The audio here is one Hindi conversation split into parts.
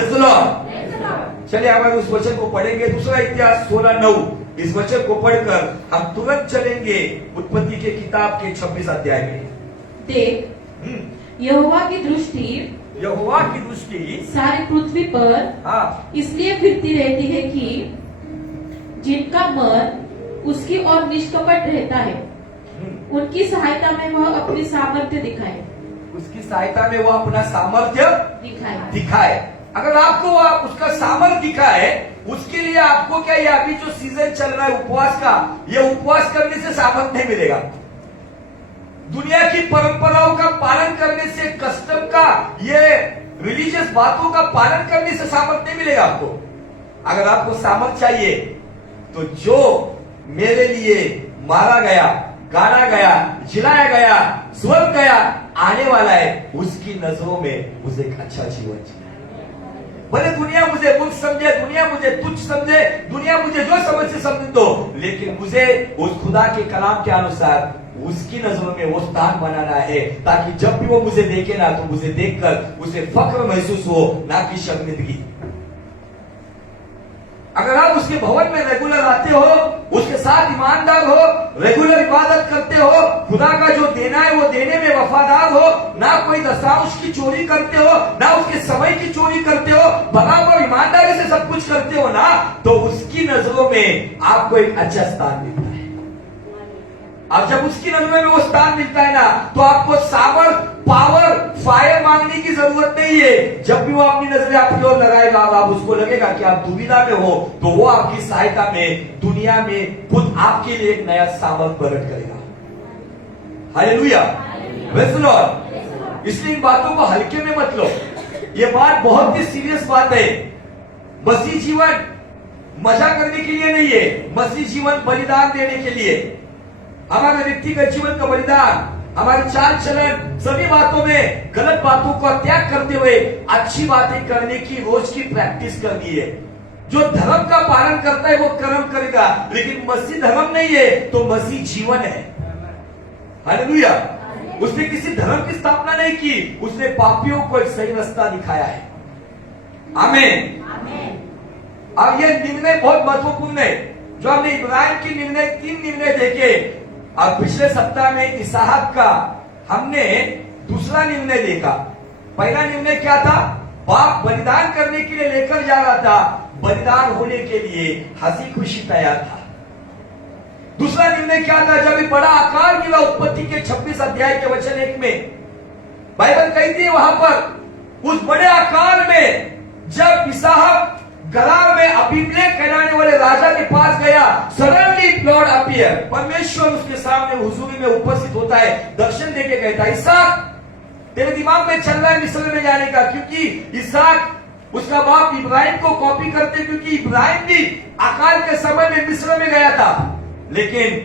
सुनो, चलिए हमारे उस वचन को पढ़ेंगे। दूसरा इतिहास 16:9। इस वचन को पढ़कर हम तुरंत चलेंगे उत्पत्ति के किताब के 26 अध्याय में। देख, यहोवा की दृष्टि सारी पृथ्वी पर इसलिए फिरती रहती है कि जिनका मन उसकी ओर निष्कपट रहता है, उनकी सहायता में वह अपनी सामर्थ्य दिखाए। उसकी सहायता में वो अपना सामर्थ्य दिखाए। अगर आपको उसका सामर्थ्य दिखाए, उसके लिए आपको क्या, ये अभी जो सीजन चल रहा है उपवास का, ये उपवास करने से सामर्थ्य नहीं मिलेगा। दुनिया की परंपराओं का पालन करने से, कस्टम का, ये रिलीजियस बातों का पालन करने से सामर्थ्य नहीं मिलेगा आपको। अगर आपको सामर्थ्य चाहिए तो जो मेरे लिए मारा गया, गाड़ा गया, जिलाया गया, स्वर्ग गया, आने वाला है, उसकी नजरों में मुझे एक अच्छा जीवन चाहिए। भले दुनिया मुझे मूर्ख समझे, दुनिया मुझे तुच्छ समझे, दुनिया मुझे जो समझ से समझ दो, लेकिन मुझे उस खुदा के कलाम के अनुसार उसकी नजरों में वो स्थान बनाना है, ताकि जब भी वो मुझे देखे ना, तो मुझे देखकर उसे फख्र महसूस हो, ना कि शर्मिंदगी। अगर आप उसके भवन में रेगुलर आते हो, उसके साथ ईमानदार हो, रेगुलर इबादत करते हो, खुदा का जो देना है वो देने में वफादार हो, ना कोई दस्तावेज की चोरी करते हो, ना उसके समय की चोरी करते हो, बराबर ईमानदारी से सब कुछ करते हो ना, तो उसकी नजरों में आपको एक अच्छा स्थान मिलता है। अब जब उसकी नजरों में वो स्थान मिलता है ना, तो आपको सामर्थ, पावर, फायर मांगने की जरूरत नहीं है। जब भी वो अपनी नजरें आपकी ओर लगाएगा, आप उसको लगेगा कि आप दुविधा में हो, तो वो आपकी सहायता में दुनिया में खुद आपके लिए एक नया सामर्थ प्रकट करेगा। Hallelujah, praise the Lord. इसलिए इन बातों को हल्के में मत लो, ये बात बहुत ही सीरियस बात है। मसीह जीवन मजा करने के लिए नहीं है, मसीह जीवन बलिदान देने के लिए। हमारे व्यक्तिगत जीवन का बलिदान, हमारे चाल चलन, सभी बातों में गलत बातों का त्याग करते हुए अच्छी बातें करने की रोज की प्रैक्टिस करनी है। जो धर्म का पालन करता है वो कर्म करेगा, लेकिन मसीह धर्म नहीं है, तो मसीह जीवन है। हालेलुया। उसने किसी धर्म की स्थापना नहीं की, उसने पापियों को एक सही रास्ता दिखाया है। आमीन। अब यह निर्णय बहुत महत्वपूर्ण है, जो हमने इब्राहिम की निर्णय, 3 निर्णय देखे। और पिछले सप्ताह में इसहाक का हमने दूसरा निर्णय देखा। पहला निर्णय क्या था? बाप बलिदान करने के लिए लेकर जा रहा था, बलिदान होने के लिए हंसी खुशी तैयार था। दूसरा निर्णय क्या था? जब एक बड़ा आकार मिला, उत्पत्ति के 26 अध्याय के वचन 1 में बाइबल कहती है, वहां पर उस बड़े आकार में जब इसहाक गरार में अबीमेलेक कहलाने वाले राजा के पास गया, सडनली लॉर्ड अपीयर, परमेश्वर उसके सामने हुजूरी में उपस्थित होता है, दर्शन देके कहता है, इसहाक तेरे दिमाग में चल रहा है मिस्र में जाने का, क्योंकि इसहाक उसका बाप इब्राहिम को कॉपी करते, क्योंकि इब्राहिम भी अकाल के समय में मिस्र में गया था। लेकिन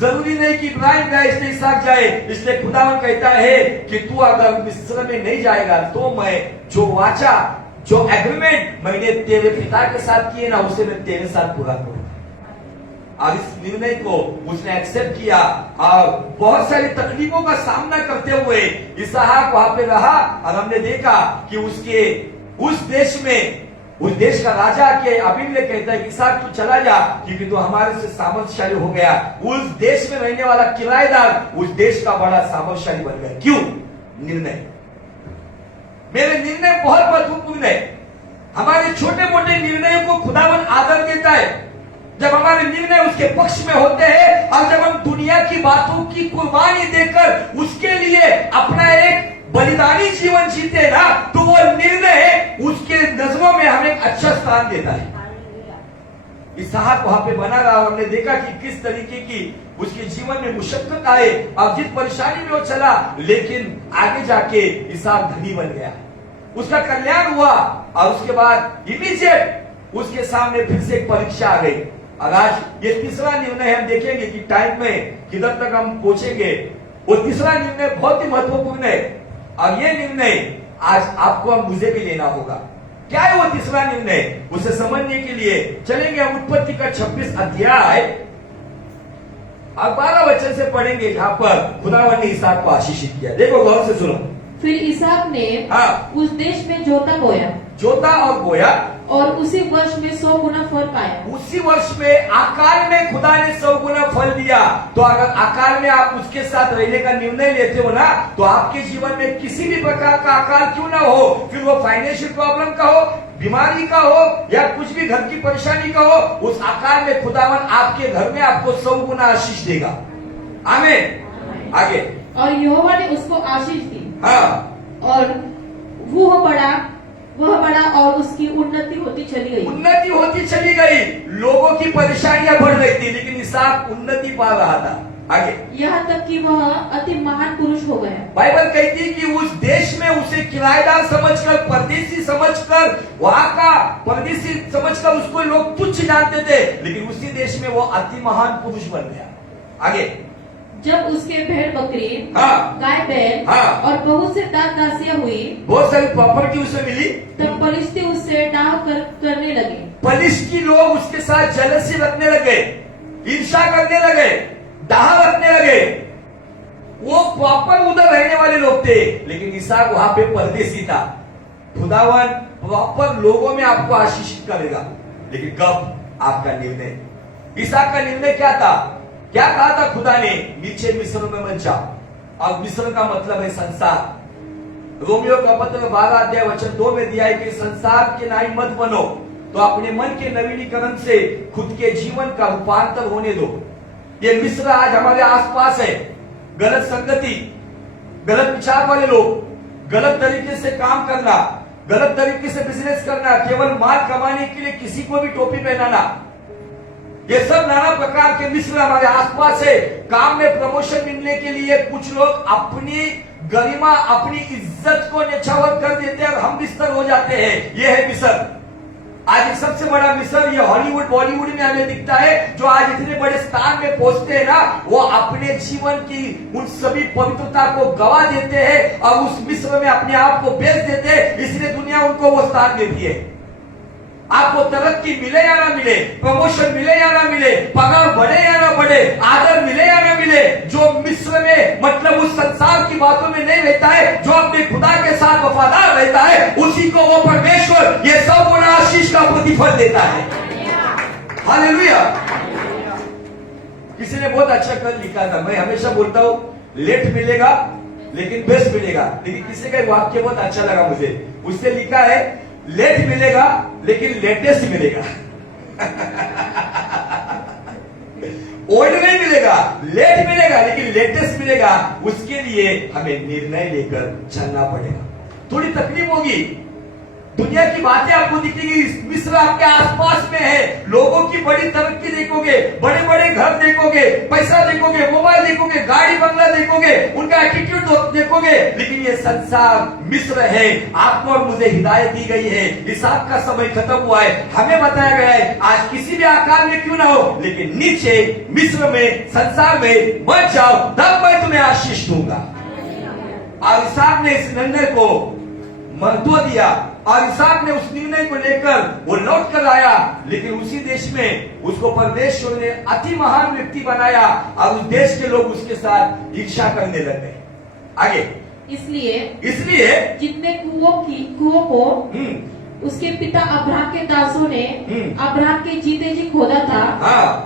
जरूरी नहीं कि इब्राहिम जाए इसलिए इसहाक जाए। इसलिए खुदावन कहता है कि तू अगर मिस्र में नहीं जाएगा, तो मैं जो वाचा, जो एग्रीमेंट मैंने तेरे पिता के साथ किए ना, उसे मैं तेरे साथ पूरा करूंगा। और इस निर्णय को उसने एक्सेप्ट किया, और बहुत सारी तकलीफों का सामना करते हुए इसहाक वहां पे रहा। और हमने देखा कि उसके उस देश में, उस देश का राजा के अबीमेलेक कहता है कि इसहाक तू चला जा, क्योंकि तू हमारे से सामर्थ्यशाली हो गया। उस देश में रहने वाला किराएदार उस देश का बड़ा सामर्थ्यशाली बन गया। क्यों? निर्णय। मेरे निर्णय बहुत महत्वपूर्ण है। हमारे छोटे मोटे निर्णयों को खुदावन आदर देता है जब हमारे निर्णय उसके पक्ष में होते हैं, और जब हम दुनिया की बातों की कुर्बानी देकर उसके लिए अपना एक बलिदानी जीवन जीते ना, तो वो निर्णय उसके नजरों में हमें एक अच्छा स्थान देता है। इसहाक वहां पे बना रहा, और हमने देखा कि किस तरीके की उसके जीवन में मुशक्कत आए, और जिस परेशानी में वो चला, लेकिन आगे जाके इसहाक धनी बन गया, उसका कल्याण हुआ। और उसके बाद इमीडिएट उसके सामने फिर से एक परीक्षा आ गई। और आज ये तीसरा निर्णय हम देखेंगे कि टाइम में किधर तक हम पहुंचेंगे। वो तीसरा निर्णय बहुत ही महत्वपूर्ण है, और ये निर्णय आज आपको और मुझे भी लेना होगा। क्या है वो तीसरा निर्णय? उसे समझने के लिए चलेंगे हम उत्पत्ति का 26 अध्याय और 12 वचन से पढ़ेंगे, जहां पर खुदावन ने इसहाक को आशीषित किया। देखो, गौर से सुनो। फिर इसहाक ने उस देश में जोता बोया और बोया, और उसी वर्ष में 100 गुना फल पाया। उसी वर्ष में आकार में खुदा ने 100 गुना फल दिया। तो अगर आकार में आप उसके साथ रहने का निर्णय लेते हो ना, तो आपके जीवन में किसी भी प्रकार का आकार क्यों ना हो, फिर वो फाइनेंशियल प्रॉब्लम का हो, बीमारी का हो, या कुछ भी घर की परेशानी का हो, उस आकार में खुदावन आपके घर में आपको 100 गुना आशीष देगा। आमीन। आगे, और यहोवा ने उसको आशीष दी, और वह बड़ा और उसकी उन्नति होती चली गई। लोगों की परेशानियां बढ़ रही थी, लेकिन इसहाक उन्नति पा रहा था। आगे, यहाँ तक कि वह अति महान पुरुष हो गया। बाइबल कहती है कि उस देश में उसे किराएदार समझकर, परदेसी समझकर, वहाँ का परदेसी समझकर उसको लोग तुच्छ जानते थे, लेकिन उसी देश में वो अति महान पुरुष बन गया। आगे, जब उसके भेड़ बकरी, गाय बैल, और बहुत से दास दासियां हुई, बहुत सारी प्रॉपर्टी उसे मिली, तब पलिश्ती उससे डाह करने लगे। पलिश्ती लोग उसके साथ जेलसी रखने लगे, ईर्ष्या करने लगे, डाह रखने लगे। वो प्रॉपर उधर रहने वाले लोग थे, लेकिन इसहाक वहां पे परदेसी था। खुदावन प्रॉपर लोगों में आपको आशीषित करेगा, लेकिन कब? आपका निर्णय। इसहाक का निर्णय क्या था? क्या कहा था खुदा ने? नीचे मिस्र में मत जाओ। अब मिस्र का मतलब है संसार। रोमियो का पत्र 12 अध्याय वचन 2 में दिया है कि संसार के नाई मत बनो, तो अपने मन के नवीनीकरण से खुद के जीवन का रूपांतर होने दो। ये मिस्र आज हमारे आसपास है। गलत संगति, गलत विचार वाले लोग, गलत तरीके से काम करना, गलत तरीके से बिजनेस करना, केवल माल कमाने के लिए किसी को भी टोपी पहनाना, ये सब नाना प्रकार के मिस्र हमारे आसपास है। काम में प्रमोशन मिलने के लिए कुछ लोग अपनी गरिमा, अपनी इज्जत को न्यौछावर कर देते हैं और हम बिस्तर हो जाते हैं। ये है मिस्र। आज सबसे बड़ा मिस्र ये हॉलीवुड बॉलीवुड में हमें दिखता है। जो आज इतने बड़े स्थान में पहुंचते हैं ना, वो अपने जीवन की उन सभी पवित्रता को गवा देते हैं और उस मिस्र में अपने आप को बेच देते हैं। इसलिए दुनिया उनको वो स्थान देती है। आपको तरक्की मिले या ना मिले, प्रमोशन मिले या ना मिले, पगार बढ़े या ना बढ़े, आदर मिले या ना मिले, जो मिस्र में मतलब उस संसार की बातों में नहीं रहता है, जो अपने खुदा के साथ वफादार रहता है, उसी को वो परमेश्वर ये 100 गुना आशीष का प्रतिफल देता है। हालेलुया। किसी ने बहुत अच्छा कर लिखा था, मैं हमेशा बोलता हूं लेट मिलेगा लेकिन बेस्ट मिलेगा, लेकिन किसी का वाक्य बहुत अच्छा लगा मुझे। उससे लिखा है लेट मिलेगा लेकिन लेटेस्ट मिलेगा। ओल्ड नहीं मिलेगा, लेट मिलेगा लेकिन लेटेस्ट मिलेगा। उसके लिए हमें निर्णय लेकर चलना पड़ेगा। थोड़ी तकलीफ होगी, दुनिया की बातें आपको दिखेगी, मिस्र आपके आसपास में है। लोगों की बड़ी तरक्की देखोगे, बड़े बड़े घर देखोगे, पैसा देखोगे, मोबाइल देखोगे, गाड़ी बंगला देखोगे, उनका एटीट्यूड देखोगे, लेकिन ये संसार मिस्र है। आपको और मुझे हिदायत दी गई है, इसहाक का समय खत्म हुआ है, हमें बताया गया है आज किसी भी आकार में क्यों ना हो, लेकिन नीचे मिस्र में, संसार में मत जाओ, तब मैं तुम्हें आशीष दूंगा। और इसहाक ने इस निर्णय को महत्व दिया और इसहाक ने उस निर्णय को लेकर वो लौट कर आया, लेकिन उसी देश में उसको परमेश्वर ने अति महान व्यक्ति बनाया और उस देश के लोग उसके साथ ईर्ष्या करने लगे। आगे, इसलिए जितने कुओं को उसके पिता अब्राहम के दासों ने अब्राहम के जीते जी खोदा था,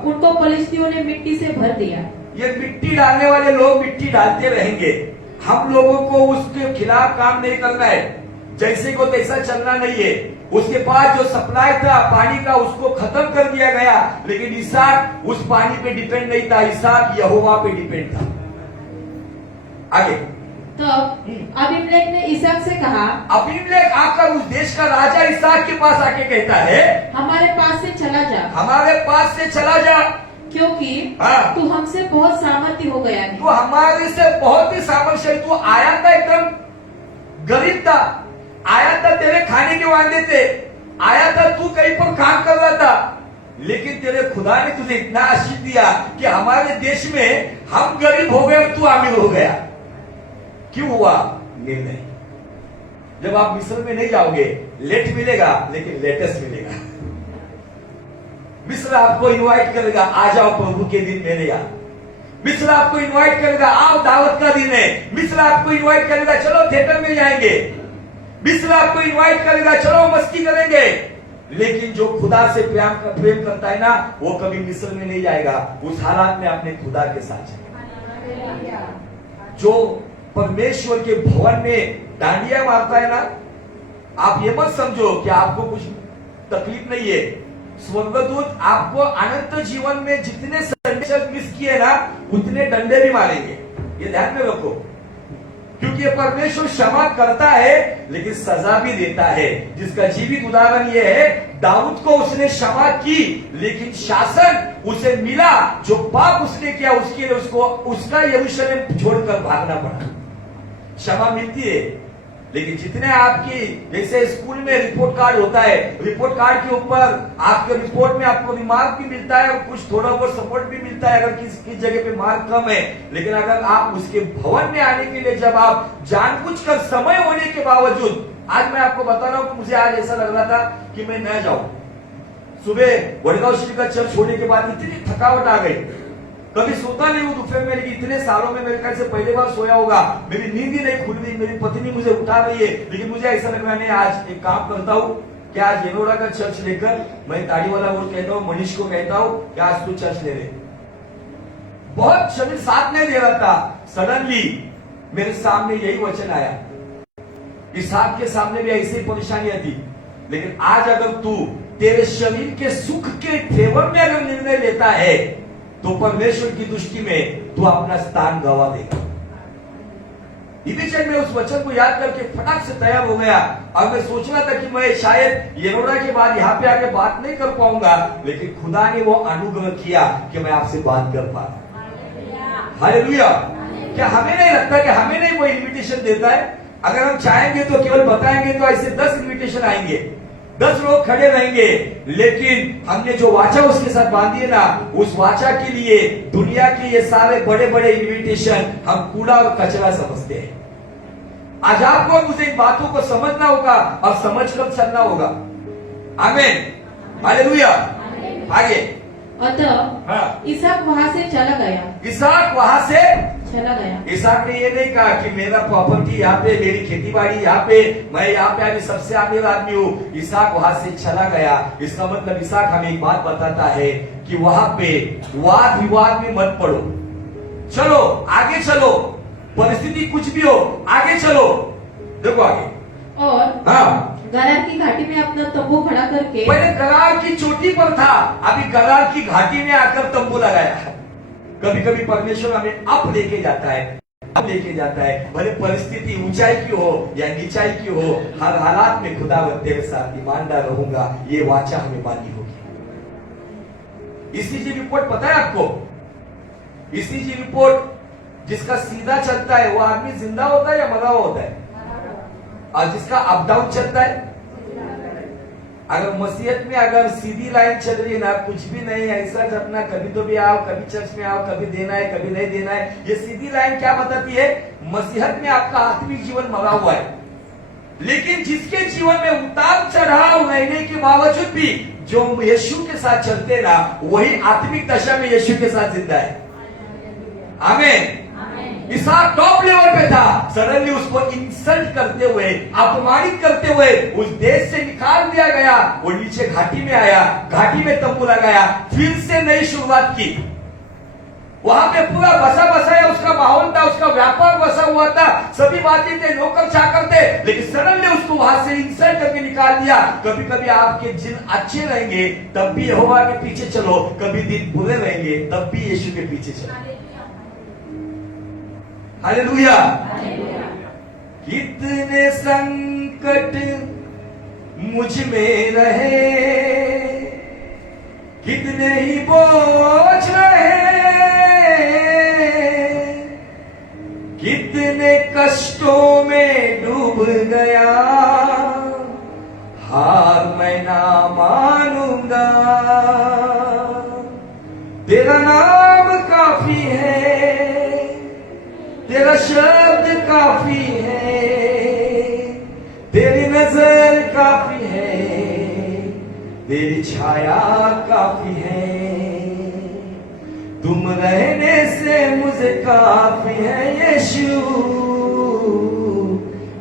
उनको पलिश्तियों ने मिट्टी से भर दिया। ये मिट्टी डालने वाले लोग मिट्टी डालते रहेंगे। हम लोगों को उसके खिलाफ काम नहीं करना है, जैसे को तैसा चलना नहीं है। उसके पास जो सप्लाई था पानी का, उसको खत्म कर दिया गया, लेकिन इसहाक उस पानी पे डिपेंड नहीं था, इसहाक यहोवा पे डिपेंड था। आगे, तब अबीमेलेक ने इसहाक से कहा, अबीमेलेक आकर उस देश का राजा इसहाक के पास आके कहता है, हमारे पास से चला जा, हमारे पास से चला जा, क्योंकि तू हमसे बहुत सामर्थ्य हो गया है। तू हमारे से बहुत ही सामर्थ्य, तू आया था एकदम गरीब था, आया था तेरे खाने के वादे थे, आया था तू कहीं पर काम कर रहा था, लेकिन तेरे खुदा ने तुझे इतना आशीष दिया कि हमारे देश में हम गरीब हो गए, तू अमीर हो गया। क्यों हुआ? निर्णय। जब आप मिस्र में नहीं जाओगे, लेट मिलेगा लेकिन लेटेस्ट मिलेगा। मिस्र आपको इनवाइट करेगा, आ जाओ प्रभु के दिन मेरे यहाँ, मिस्र आपको इनवाइट करेगा, आओ दावत का दिन है। मिस्र आपको इनवाइट करेगा, चलो थिएटर में जाएंगे। मिस्र आपको इनवाइट करेगा, चलो मस्ती करेंगे। लेकिन जो खुदा से प्रेम करता है ना, वो कभी मिस्र में नहीं जाएगा, उस हालात में अपने खुदा के साथ जाएगा। जो परमेश्वर के भवन में डांडिया मारता है ना, आप ये मत समझो कि आपको कुछ तकलीफ नहीं है। स्वर्गदूत आपको अनंत जीवन में जितने संडे मिस किए ना, उतने डंडे भी मारेंगे, ये ध्यान में रखो। क्योंकि परमेश्वर क्षमा करता है लेकिन सजा भी देता है। जिसका जीवित उदाहरण यह है, दाऊद को उसने क्षमा की लेकिन शासन उसे मिला। जो पाप उसने किया उसके लिए उसको उसका यरूशलेम छोड़कर भागना पड़ा। क्षमा मिलती है, लेकिन जितने आपकी, जैसे स्कूल में रिपोर्ट कार्ड होता है, रिपोर्ट कार्ड के ऊपर आपके रिपोर्ट में आपको रिमार्क भी मिलता है और कुछ थोड़ा बहुत सपोर्ट भी मिलता है अगर किस जगह पे मार्क कम है। लेकिन अगर आप उसके भवन में आने के लिए जब आप जानबूझकर समय होने के बावजूद, आज मैं आपको बता रहा हूं कि मुझे आज ऐसा लग रहा था कि मैं न जाऊं। सुबह वडगांव श्री का चर्च छोड़ने के बाद इतनी थकावट आ गई, कभी सोता नहीं हूं दोपहर में, लेकिन इतने सालों में मेरे ख्याल से पहली बार सोया होगा। मेरी नींद ही नहीं खुल रही, मेरी पत्नी मुझे उठा रही है, लेकिन मुझे ऐसा लग रहा है आज एक काम करता हूं कि आज येनोरा का चर्च लेकर मैं ताड़ी वाला वो कहता हूं, मनीष को कहता हूं कि आज तू चर्च ले ले। बहुत शरीर साथ नहीं दे रहा था, सडनली मेरे सामने यही वचन आया। इसहाक के सामने भी ऐसी ही परेशानियां थी, लेकिन आज अगर तू तेरे शरीर के सुख के फेवर में अगर निर्णय लेता है तो परमेश्वर की दृष्टि में तू अपना स्थान गवा देगा। इसी में उस वचन को याद करके फटाक से तैयार हो गया और मैं सोच रहा था कि मैं शायद येनोरा के बाद यहाँ पे आके बात नहीं कर पाऊंगा, लेकिन खुदा ने वो अनुग्रह किया कि मैं आपसे बात कर पा। हालेलुया। क्या हमें नहीं लगता कि हमें नहीं वो इन्विटेशन देता है? अगर हम चाहेंगे तो केवल बताएंगे तो ऐसे 10 इन्विटेशन आएंगे, 10 लोग खड़े रहेंगे, लेकिन हमने जो वाचा उसके साथ बांधी है ना, उस वाचा के लिए दुनिया के ये सारे बड़े बड़े इन्विटेशन हम कूड़ा और कचरा समझते हैं। आज आपको मुझे इन बातों को समझना होगा और समझकर चलना होगा। आमीन, हालेलुया। आगे अतः इसहाक वहां से चला गया। इसहाक वहां से चला गया। इसहाक ने ये नहीं कहा कि मेरा प्रॉपर्टी यहाँ पे, मेरी खेती बाड़ी यहाँ पे, मैं यहाँ पे अभी सबसे अमीर आदमी हूँ। इसहाक वहां से चला गया। इसका मतलब इसहाक हमें एक बात बताता है कि वहां पे वाद विवाद में मत पड़ो, चलो आगे चलो, परिस्थिति कुछ भी हो आगे चलो। देखो आगे, और हाँ, गरार की घाटी में अपना तंबू खड़ा करके, पहले गरार की चोटी पर था, अभी गरार की घाटी में आकर तंबू लगाया। कभी कभी परमेश्वर हमें अप लेके जाता है, अप लेके जाता है, भले परिस्थिति ऊंचाई की हो या नीचाई की हो, हर हालात में खुदा तेरे साथ ईमानदार रहूंगा, ये वाचा हमें माननी होगी। ईसीजी रिपोर्ट पता है आपको? ईसीजी रिपोर्ट जिसका सीधा चलता है वो आदमी जिंदा होता है या मरा हुआ होता है? और जिसका अप डाउन चलता है, अगर मसीहत में अगर सीधी लाइन चल रही है ना, कुछ भी नहीं ऐसा अपना कभी तो भी आओ, कभी चर्च में आओ, कभी देना है कभी नहीं देना है, ये सीधी लाइन क्या बताती है? मसीहत में आपका आत्मिक जीवन मरा हुआ है। लेकिन जिसके जीवन में उतार चढ़ाव रहने के बावजूद भी जो यीशु के साथ चलते ना, वही आत्मिक दशा में यीशु के साथ जिंदा है। आमीन। इसहाक टॉप लेवल पे था, सडनली उसको इंसल्ट करते हुए, अपमानित करते हुए उस देश से निकाल दिया गया। वो नीचे घाटी में आया, घाटी में तंबू लगाया, फिर से नई शुरुआत की। वहां पे पूरा बसा बसाया उसका माहौल था, उसका व्यापार बसा हुआ था, सभी बातें थे, नौकर चाकर थे, लेकिन सडनली उसको वहां से इंसल्ट करके निकाल दिया। कभी कभी आपके दिन अच्छे रहेंगे तब भी यहोवा के पीछे चलो, कभी दिन बुरे रहेंगे तब भी यीशु के पीछे चलो। हालेलुया। कितने संकट मुझ में रहे, कितने ही बोझ रहे, कितने कष्टों में डूब गया, हार मैं ना मानूंगा। तेरा नाम काफी है, तेरा शब्द काफी है, तेरी नजर काफी है, तेरी छाया काफी है, तुम रहने से मुझे काफी है यीशु,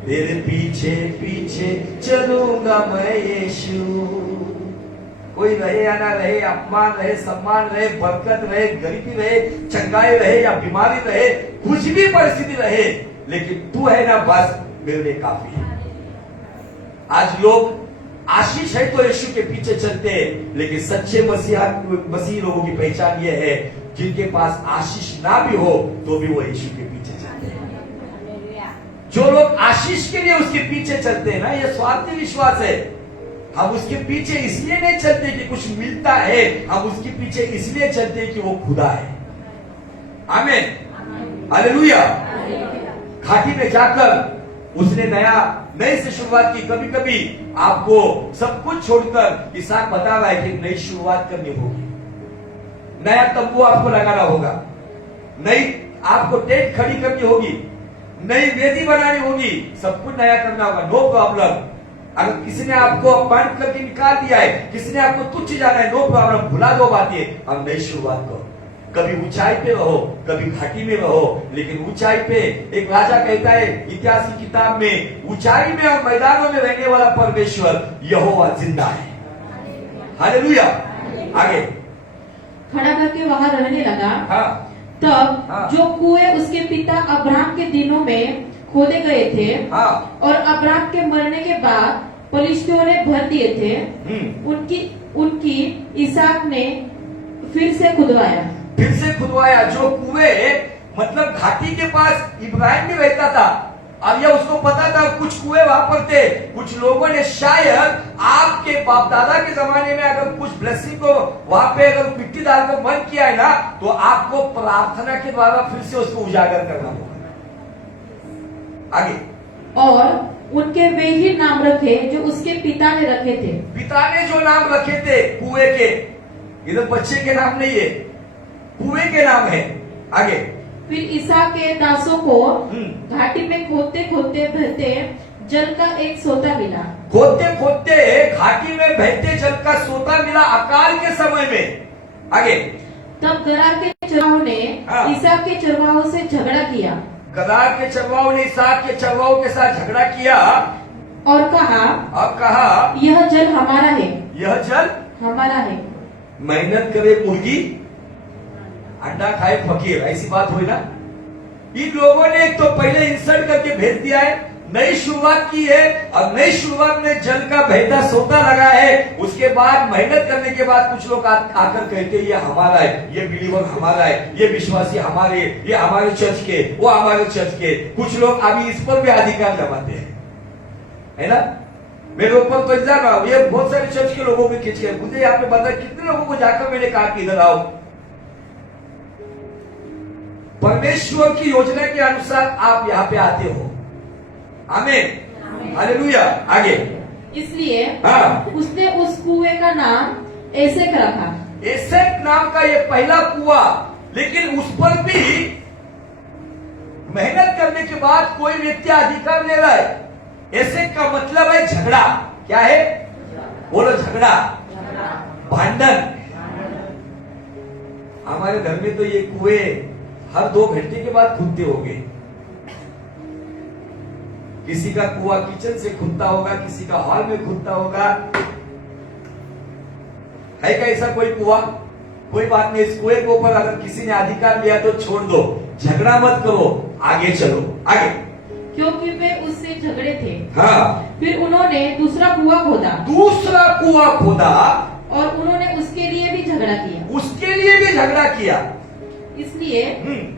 तेरे पीछे पीछे चलूंगा मैं यीशु। कोई रहे या ना रहे, अपमान रहे, सम्मान रहे, बरकत रहे, गरीबी रहे, चंगाई रहे या बीमारी रहे, कुछ भी परिस्थिति रहे, लेकिन तू है ना, बस मेरे लिए काफी है। आज लोग आशीष है तो यीशु के पीछे चलते हैं, लेकिन सच्चे मसीह लोगों की पहचान यह है जिनके पास आशीष ना भी हो तो भी वो यीशु के पीछे चलते हैं। जो लोग आशीष के लिए उसके पीछे चलते हैं ना, ये स्वार्थी विश्वास है। हम उसके पीछे इसलिए नहीं चलते कि कुछ मिलता है, हम उसके पीछे इसलिए चलते हैं कि वो खुदा है। आमीन, हालेलुया। घाटी में जाकर उसने नए से शुरुआत की। कभी कभी आपको सब कुछ छोड़कर इसहाक बता रहा है कि नई शुरुआत करनी होगी, नया तंबू आपको लगाना होगा, नई आपको टेंट खड़ी करनी होगी, नई वेदी बनानी होगी, सब कुछ नया करना होगा। No problem. अगर किसी ने आपको अपमानित करके निकाल दिया है, किसी ने आपको तुच्छ जाना है, नो प्रॉब्लम, भुला दो बातें, अब नई शुरुआत करो। कभी ऊंचाई पे रहो, कभी घाटी में रहो, लेकिन ऊंचाई पे एक राजा कहता है इतिहास की किताब में, ऊंचाई में और मैदानों में रहने वाला परमेश्वर यहोवा जिंदा है। हालेलुया। आगे खड़ा करके वहां रहने लगा। हाँ। तब जो कुएं उसके पिता अब्राहम के दिनों में खोदे गए थे, और अब्राहम के मरने के बाद पलिश्तियों ने भर दिए थे, उनकी इसहाक ने फिर से खुदवाया। जो कुएं मतलब घाटी के पास इब्राहिम भी रहता था, अब यह उसको पता था कुछ कुएं वहां पर थे। कुछ लोगों ने शायद आपके बाप दादा के जमाने में अगर कुछ ब्लेसिंग को वहां पे अगर मिट्टी डालकर बंद किया है ना, तो आपको प्रार्थना के द्वारा फिर से उसको उजागर करना होगा। आगे, और उनके वे ही नाम रखे जो उसके पिता ने रखे थे। पिता ने जो नाम रखे थे कुएं के, इधर बच्चे के नाम नहीं है, कुएं के नाम है। आगे, फिर इसहाक के दासों को घाटी में खोदते खोदते बहते जल का एक सोता मिला। खोदते खोदते घाटी में बहते जल का सोता मिला अकाल के समय में। आगे, तब गरार के चरवाहों ने इसहाक के चरवाहों से झगड़ा किया। गदार के चरवाहों ने इसहाक के चरवाहों के साथ झगड़ा किया और कहा यह जल हमारा है, यह जल हमारा है। मेहनत करे मुर्गी, अंडा खाए फकीर, ऐसी बात हुई ना। इन लोगों ने एक तो पहले इंसल्ट करके भेज दिया है, नई शुरुआत की है, और नई शुरुआत में जल का बहता सोता लगा है। उसके बाद मेहनत करने के बाद कुछ लोग आकर कहते ये हमारा है, ये बिलीवर हमारा है, ये विश्वासी हमारे, ये हमारे चर्च के, वो हमारे चर्च के। कुछ लोग अभी इस पर भी अधिकार जमाते हैं, है ना। मेरे ऊपर तो इल्जाम आओ, ये बहुत सारे चर्च के लोगों को खींच के मुझे यहाँ पे बता कितने लोगों को जाकर मैंने कहा कि इधर आओ, परमेश्वर की योजना के अनुसार आप यहाँ पे आते हो। आमीन, हालेलुया। आगे, इसलिए उसने उस कुएं का नाम एसेक रखा। एसेक नाम का ये पहला कुआं, लेकिन उस पर भी मेहनत करने के बाद कोई व्यक्ति अधिकार ले रहा है। एसेक का मतलब है झगड़ा। क्या है? बोलो, झगड़ा, भांडन। हमारे घर में तो ये कुएं हर 2 घंटे के बाद खुदते होंगे। किसी का कुआं किचन से खुदता होगा, किसी का हॉल में खुदता होगा। है क्या ऐसा कोई कुआं? कोई बात नहीं, इस कुएं के ऊपर अगर किसी ने अधिकार लिया तो छोड़ दो, झगड़ा मत करो, आगे चलो। आगे, क्योंकि वे उससे झगड़े थे। हाँ। फिर उन्होंने दूसरा कुआं खोदा और उन्होंने उसके लिए भी झगड़ा किया। इसलिए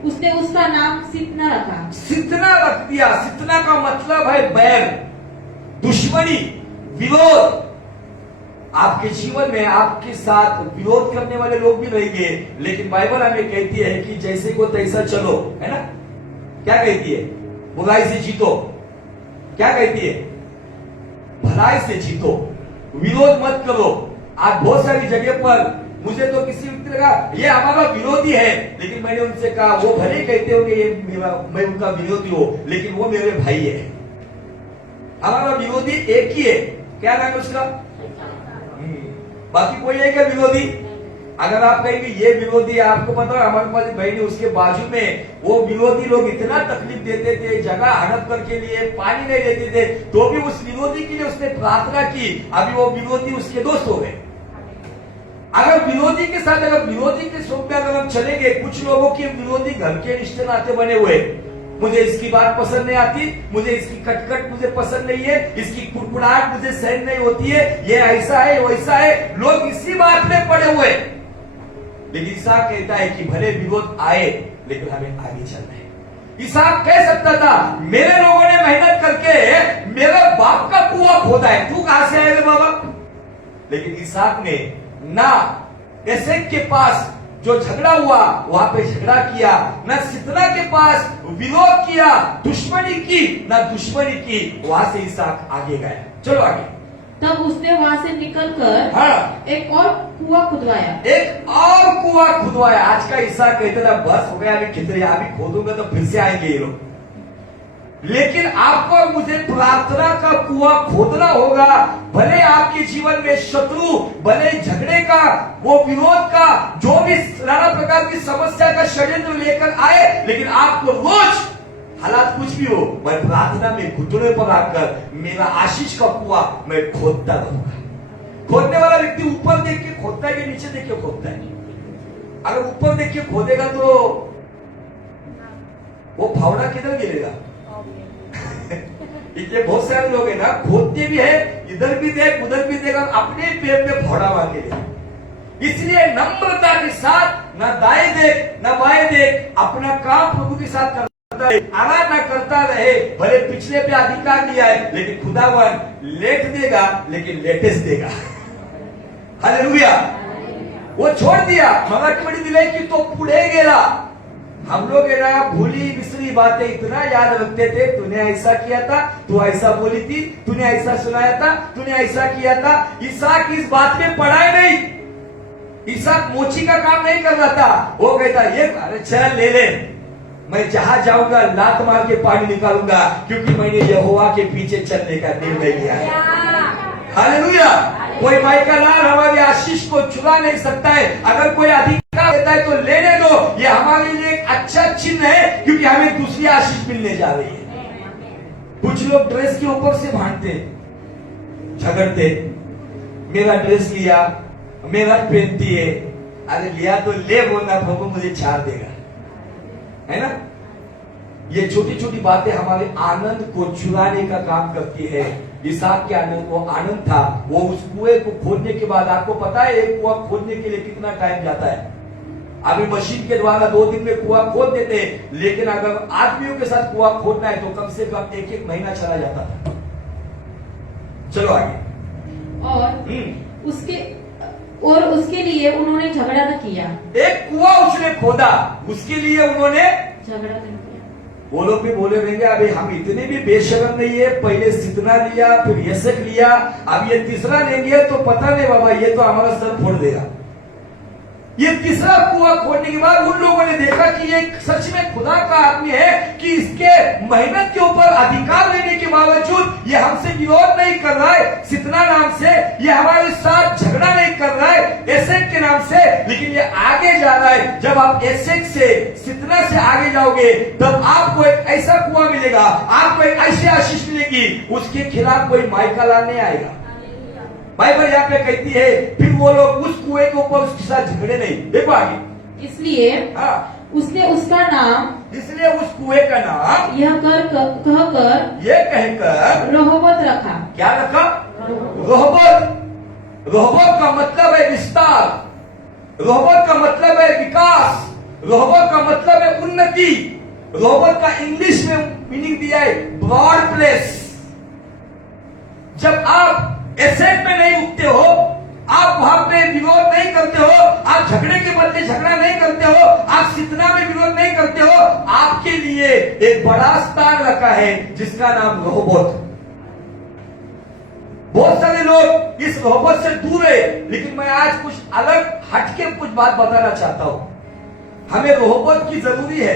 उसने उसका नाम सितना रखा। सितना रख दिया। सितना का मतलब है बैर, दुश्मनी, विरोध। आपके जीवन में आपके साथ विरोध करने वाले लोग भी रहेंगे, लेकिन बाइबल हमें कहती है कि जैसे को तैसा चलो, है ना। क्या कहती है? बुराई से जीतो। क्या कहती है? भलाई से जीतो, विरोध मत करो। आप बहुत सारी जगह पर, मुझे तो किसी व्यक्ति ने कहा ये हमारा विरोधी है, लेकिन मैंने उनसे कहा वो भले कहते हो कि ये मैं उनका विरोधी हूं, लेकिन वो मेरे भाई है। हमारा विरोधी एक ही है। क्या नाम है उसका? बाकी कोई है क्या विरोधी? अगर आप कहेंगे ये विरोधी, आपको पता है हमारे पास बहनी उसके बाजू में, वो विरोधी लोग इतना तकलीफ देते थे, जगह हड़प करके लिए पानी नहीं देते थे, तो भी उस विरोधी के लिए उसने प्रार्थना की, अभी वो विरोधी उसके दोस्त हो गए। अगर विरोधी के साथ, अगर विरोधी के शोक में अगर हम चलेंगे, कुछ लोगों के विरोधी घर के रिश्ते नाते बने हुए, मुझे इसकी बात पसंद नहीं आती, मुझे इसकी कटकट मुझे पसंद नहीं है, इसकी कुड़कुड़ाहट मुझे सहन नहीं होती है, ये ऐसा है वैसा है, लोग इसी बात में पड़े हुए। लेकिन इसहाक कहता है कि भले विरोध आए लेकिन हमें आगे चलना है। इसहाक कह सकता था मेरे लोगों ने मेहनत करके मेरे बाप का कुआं खोदा है, तू कहां से आएगा बाबा? लेकिन इसहाक ने ना एसेक के पास जो झगड़ा हुआ वहां पे झगड़ा किया, ना सितना के पास विरोध किया, दुश्मनी की ना दुश्मनी की, वहां से इसहाक आगे गया। चलो आगे। तब उसने वहां से निकलकर हाँ, एक और कुआं खुदवाया। एक और कुआं खुदवाया। आज का इसहाक कहते था बस हो गया, अभी खितरे अभी खोदूंगा तो फिर से आएंगे ये लोग। लेकिन आपको और मुझे प्रार्थना का कुआं खोदना होगा। भले आपके जीवन में शत्रु, भले झगड़े का, वो विरोध का, जो भी नाना प्रकार की समस्या का षड्यंत्र लेकर आए, लेकिन आपको रोज हालात कुछ भी हो, मैं प्रार्थना में घुटने पर आकर मेरा आशीष का कुआं मैं खोदता रहूंगा। खोदने वाला व्यक्ति ऊपर देख के खोदता है कि नीचे देख के खोदता है? अगर ऊपर देख के खोदेगा तो वो फावड़ा किधर गिरेगा? इतने बहुत सारे लोग हैं ना, खोदते भी है, इधर भी देख उधर भी देख, अपने पैर पे फावड़ा मांगे ले। इसलिए नम्रता के साथ ना दाएं देख ना बाएं देख, अपना काम प्रभु के साथ करता है, आराधना करता रहे। भले पिछले पे अधिकार दिया है, लेकिन खुदावन लेट देगा, लेकिन लेटेस्ट देगा। हालेलुया। वो छोड़ दिया, मराठी बड़ी दिलाई की तो पुढे गेला। हम लोग है ना भूली बिसरी बातें इतना याद रखते थे, तूने ऐसा किया था, तू ऐसा बोली थी, तूने ऐसा सुनाया था, तूने ऐसा किया था। इसहाक इस बात में पड़ा ही नहीं। इसहाक मोची का काम नहीं कर रहा था। वो कहता ये अरे चल ले ले, मैं जहां जाऊंगा लात मार के पानी निकालूंगा, क्योंकि मैंने यहोवा के पीछे चलने का निर्णय लिया है। हालेलुया। कोई माइका लाल हमारी आशीष को चुरा नहीं सकता है। अगर कोई अधिकार देता है तो लेने दो, ये हमारे लिए एक अच्छा चिन्ह है, क्योंकि हमें दूसरी आशीष मिलने जा रही है। कुछ लोग ड्रेस के ऊपर से भांडते, झगड़ते, मेरा ड्रेस लिया, मेरा पहनती है। अरे लिया तो ले, बोलना प्रभु मुझे छाड़ देगा, है ना? ये छोटी छोटी बातें हमारे आनंद को चुराने का काम करती है। इसहाक के आनंद को आनंद था, वो उस कुएं को खोदने के बाद, आपको पता है एक कुआं खोदने के लिए कितना टाइम जाता है? अभी मशीन के द्वारा 2 दिन में कुआं खोद देते, लेकिन अगर आदमियों के साथ कुआं खोदना है तो कम से कम 1-1 महीना चला जाता था। चलो आगे। और उसके लिए उन्होंने झगड़ा न किया। एक कुआं उसने खोदा, उसके लिए उन्होंने झगड़ा नहीं किया। वो लोग भी बोले रहेंगे अभी हम इतने भी बेशरम नहीं है, पहले सितना लिया, फिर एसेक लिया, अब ये तीसरा लेंगे तो पता नहीं बाबा, ये तो हमारा सर फोड़ देगा। ये तीसरा कुआं खोदने के बाद उन लोगों ने देखा कि ये सच में खुदा का आदमी है, कि इसके मेहनत के ऊपर अधिकार लेने के बावजूद ये हमसे विरोध नहीं कर रहा है सितना नाम से, ये हमारे साथ झगड़ा नहीं कर रहा है एसेक के नाम से, लेकिन ये आगे जा रहा है। जब आप एसेक से सितना से आगे जाओगे तब आपको एक ऐसा कुआं मिलेगा, आपको एक ऐसी आशीष मिलेगी, उसके खिलाफ कोई माइका लाल नहीं आएगा। बाइबल यहाँ पे कहती है फिर वो लोग उस कुएं के ऊपर उसके साथ झगड़े नहीं। देखो आगे। इसलिए हाँ, उसने उसका नाम, इसलिए उस कुएं का नाम यह कहकर ये कहकर रहोबत रखा। क्या रखा? रोहबत। रोहबत का मतलब है विस्तार, रोहबत का मतलब है विकास, रोहबत का मतलब है उन्नति। रोहबत का इंग्लिश में मीनिंग दिया है ब्रॉड प्लेस। जब आप एसेक में नहीं उठते हो, आप वहां पे विरोध नहीं करते हो, आप झगड़े के बदले झगड़ा नहीं करते हो, आप सितना में विरोध नहीं करते हो, आपके लिए एक बड़ा स्थान रखा है जिसका नाम रोहबत। बहुत सारे लोग इस रोहबत से दूर है, लेकिन मैं आज कुछ अलग हटके कुछ बात बताना चाहता हूं। हमें रोहबत की जरूरी है,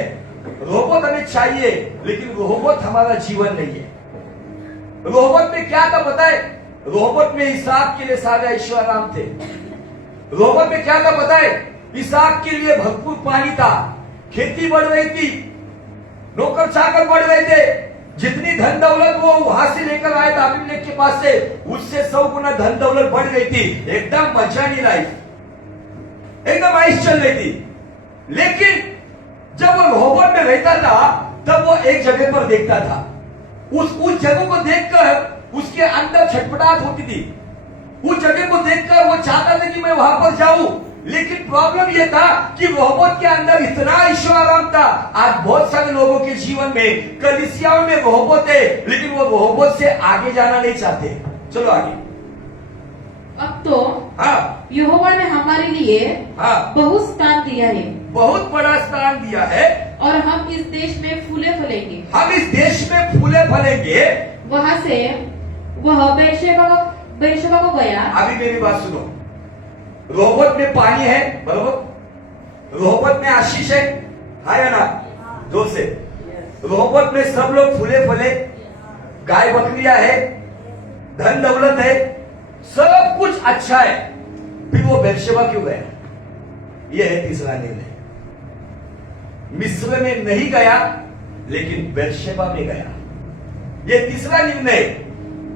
रोहबत हमें चाहिए, लेकिन रोहबत हमारा जीवन नहीं है। रोहबत में क्या था पता है? रोहबत में इसहाक के लिए सारे ऐश्वर्य थे। रोबोट में क्या था पता है? इसहाक के लिए भरपूर पानी था, खेती बढ़ रही थी, नौकर चाकर बढ़ रहे थे, जितनी धन दौलत वो वहां से लेकर आए थे अबीमेलेक के पास से, उससे 100 गुना धन दौलत बढ़ गई थी। एकदम मजानी लाइफ, एकदम आइस चल रही थी। लेकिन जब वो रोबोट में रहता था तब वो एक जगह पर देखता था, उस जगह को देखकर उसके अंदर छटपटाहट होती थी। उस जगह को देखकर वो चाहता था कि मैं वहां पर जाऊं, लेकिन प्रॉब्लम यह था कि रोबोट के अंदर इतना ईश्वर आराम था। आज बहुत सारे लोगों के जीवन में, कलीसियाओं में रोबोट है, लेकिन वो रोबोट से आगे जाना नहीं चाहते। चलो आगे। अब तो हाँ, यहोवा ने हमारे लिए बहुत स्थान दिया है, बहुत बड़ा स्थान दिया है, और हम इस देश में फूले फलेंगे। हम इस देश में फूले फलेंगे। वहां से वह बेर्शेबा को गया। अभी मेरी बात सुनो, रोबोट में पानी है, बरोबर, रोबोट में आशीष है या ना? दो से रोबोट में सब लोग फूले फले, गाय बकरियां है, धन दौलत है, सब कुछ अच्छा है, फिर वो बेर्शेबा क्यों गया? ये है तीसरा निर्णय। मिस्र में नहीं गया, लेकिन बेर्शेबा में गया। ये तीसरा निर्णय,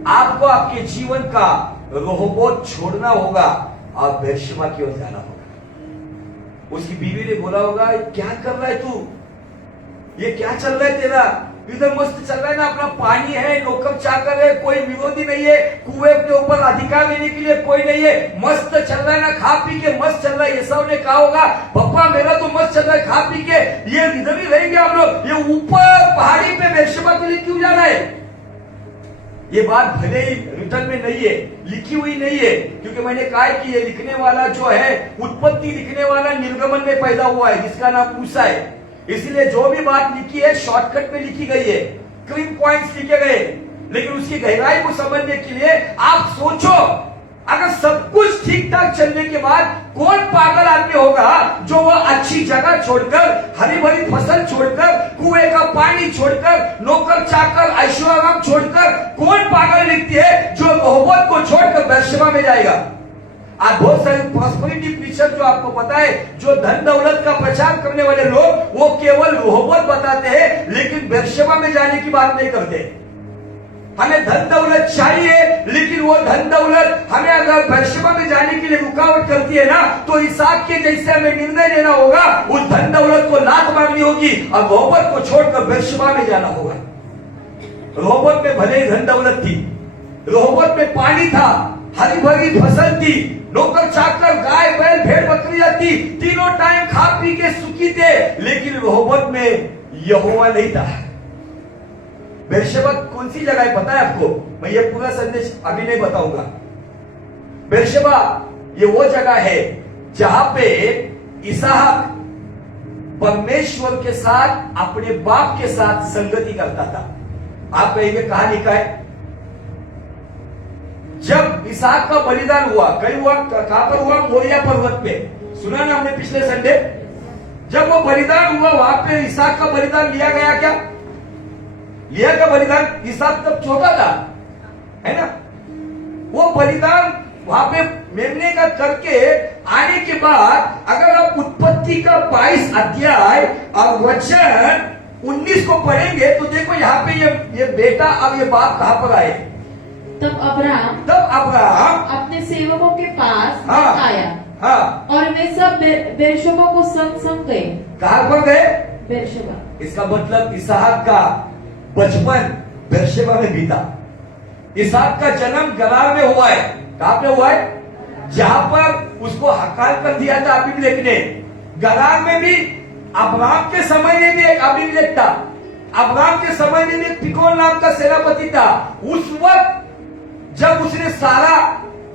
आपको आपके जीवन का रोबोट छोड़ना होगा और बेर्शेबा की ओर जाना होगा। उसकी बीवी ने बोला होगा, क्या कर रहा है तू, ये क्या चल रहा है तेरा? इधर मस्त चल रहा है ना, अपना पानी है, नौकर चाकर है, कोई विरोधी नहीं है, कुएं के ऊपर अधिकार लेने के लिए कोई नहीं है, मस्त चल रहा है ना, खा पी के मस्त चल रहा है। ये सब ने कहा होगा, पप्पा मेरा तो मस्त चल रहा है खा पी के, ये इधर ही रहेंगे हम लोग, ये ऊपर पहाड़ी पे बेर्शेबा के लिए क्यों जाना है? ये बात भले ही रिटर्न में नहीं है, लिखी हुई नहीं है, क्योंकि मैंने कहा है कि ये लिखने वाला जो है, उत्पत्ति लिखने वाला निर्गमन में पैदा हुआ है, जिसका नाम मूसा है। इसलिए जो भी बात लिखी है शॉर्टकट में लिखी गई है, क्रीम पॉइंट्स लिखे गए, लेकिन उसकी गहराई को समझने के लिए आप सोचो, अगर सब कुछ ठीक ठाक चलने के बाद कौन पागल आदमी होगा जो वो अच्छी जगह छोड़कर, हरी भरी फसल छोड़कर, कुएं का पानी छोड़कर, नौकर चाकर ऐश्वर्य छोड़कर, कौन पागल व्यक्ति है जो मोहब्बत को छोड़कर बेर्शेबा में जाएगा? आज बहुत सारे प्रॉस्पेरिटी प्रीचर जो आपको पता है, जो धन दौलत का प्रचार करने वाले लोग, वो केवल मोहब्बत बताते हैं, लेकिन बेर्शेबा में जाने की बात नहीं करते। हमें धन दौलत चाहिए, लेकिन वो धन दौलत हमें अगर बेर्शेबा में जाने के लिए रुकावट करती है ना, तो इसहाक के जैसे हमें निर्णय लेना होगा, उस धन दौलत को लात मारनी होगी और मोहब्बत को छोड़कर बेर्शेबा में जाना होगा। रोबोट में भले ही धन दौलत थी, रोबोट में पानी था, हरी भरी फसल थी, नौकर चाकर, गाय बैल भेड़ बकरियां थी, तीनों टाइम खा पी के सुखी थे, लेकिन रोबोट में यहोवा नहीं था। बेर्शेबा कौन सी जगह है पता है आपको? मैं ये पूरा संदेश अभी नहीं बताऊंगा। बेर्शेबा ये वो जगह है जहां पे इसहाक परमेश्वर के साथ, अपने बाप के साथ संगति करता था। आप कहेंगे कहां लिखा है? जब इसहाक का बलिदान हुआ, कहीं हुआ, कहां पर हुआ? मोरिया पर्वत पे, सुना ना हमने पिछले संडे। जब वो बलिदान हुआ, वहां पे इसहाक का बलिदान लिया गया क्या? लिया का बलिदान? इसहाक तब छोटा था, है ना? वो बलिदान वहां पे मेमने का करके आने के बाद, अगर आप उत्पत्ति का 22 अध्याय और वचन 19 को पढ़ेंगे तो देखो यहाँ पे ये बेटा और ये बाप कहां पर आए? तब अब्राहम अपने सेवकों के पास आया, और वे सब बेर्शेबा को संग संग गए। कहां पर गए? बेर्शेबा। इसका मतलब इसहाक का बचपन बेर्शेबा में बीता। इसहाक का जन्म गरार में हुआ है। कहां पे हुआ है? जहां पर उसको हकाल कर दिया था अबीमेलेक ने। गरार में भी अब्राहम के समय में भी एक अबीमेलेक था, अब्राहम के समय में भी एक फिकोल नाम का सेनापति था। उस वक्त जब उसने सारा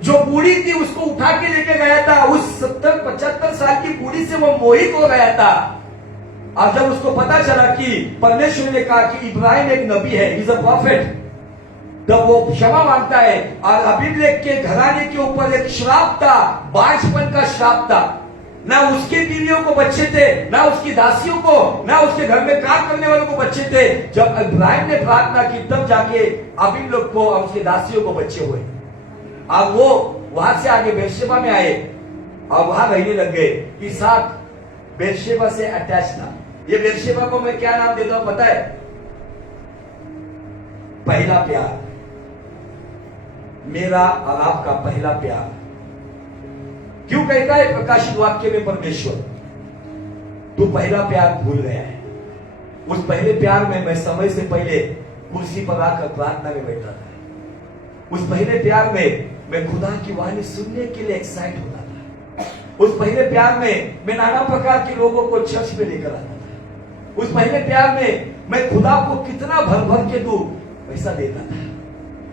जो बूढ़ी थी उसको उठा के लेके गया था, उस 70-75 साल की बूढ़ी से वो मोहित हो गया था। और जब उसको पता चला कि परमेश्वर ने कहा कि इब्राहिम एक नबी है, इज अ प्रॉफिट, तब वो क्षमा मांगता है। और अबीमेलेक के घराने के ऊपर एक श्राप था, बांझपन का श्राप था। ना उसके बीवियों को बच्चे थे, ना उसकी दासियों को, ना उसके घर में काम करने वालों को बच्चे थे। जब इब्राहिम ने प्रार्थना की तब जाके अबीमेलेक को और उसकी दासियों को बच्चे हुए। अब वो वहां से आगे बेर्शेबा में आए। और वहां रहने लग गए। इसहाक बेरशेबा से अटैच था। ये बेरशेबा को मैं क्या नाम देता हूं पता है? पहला प्यार, मेरा और आपका पहला प्यार। क्यों कहता है प्रकाशित वाक्य में परमेश्वर, तू पहला प्यार भूल गया है। उस पहले प्यार में मैं समय से पहले कुर्सी पर आकर प्रार्थना में बैठा था। उस पहले प्यार में मैं खुदा की वाणी सुनने के लिए एक्साइट होता था। उस पहले प्यार में मैं नाना प्रकार के लोगों को चर्च में लेकर आता था। उस पहले प्यार में मैं खुदा को कितना भर भर के दूं पैसा देता था।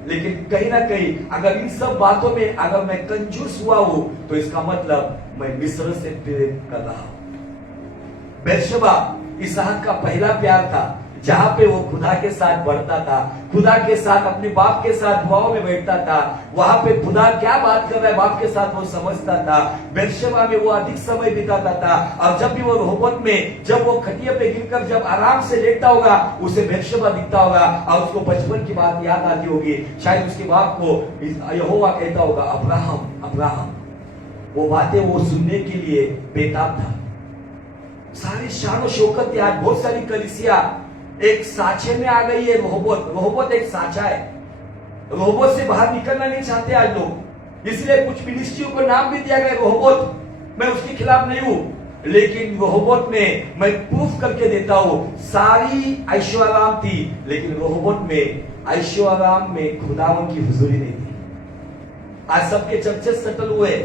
लेकिन कहीं ना कहीं अगर इन सब बातों में अगर मैं कंजूस हुआ हूं तो इसका मतलब मैं मिस्र से प्रेम कर रहा हूं। बेरशेबा इसहाक का पहला प्यार था, जहां पे वो खुदा के साथ बढ़ता था, खुदा के साथ अपने बाप के साथ दुआओं में बैठता था। वहां पे खुदा क्या बात कर रहा है बाप के साथ वो समझता था। बेरशेबा में वो अधिक समय बिताता था। और जब भी वो रोहबत में जब वो खटिया पे गिरकर जब आराम से लेटता होगा, उसे बेरशेबा दिखता होगा और उसको बचपन की बात याद आती होगी। शायद उसके बाप को यहोवा कहता होगा, अब्राहम अब्राहम। वो बातें वो सुनने के लिए बेताब था। सारी शान शौकत आज बहुत सारी कलीसिया एक साँचे में आ गई है। रोहबत एक साँचा है। रोहबत से बाहर निकलना नहीं चाहते आज लोग, इसलिए कुछ मिनिस्ट्रियों को नाम भी दिया गया रोहबत। मैं उसके खिलाफ नहीं हूं, लेकिन रोहबत में मैं प्रूफ करके देता हूं, सारी ऐशोआराम थी, लेकिन रोहबत में ऐशोआराम में खुदावन की हुजूरी नहीं थी। आज सबके चर्चे सेटल हुए,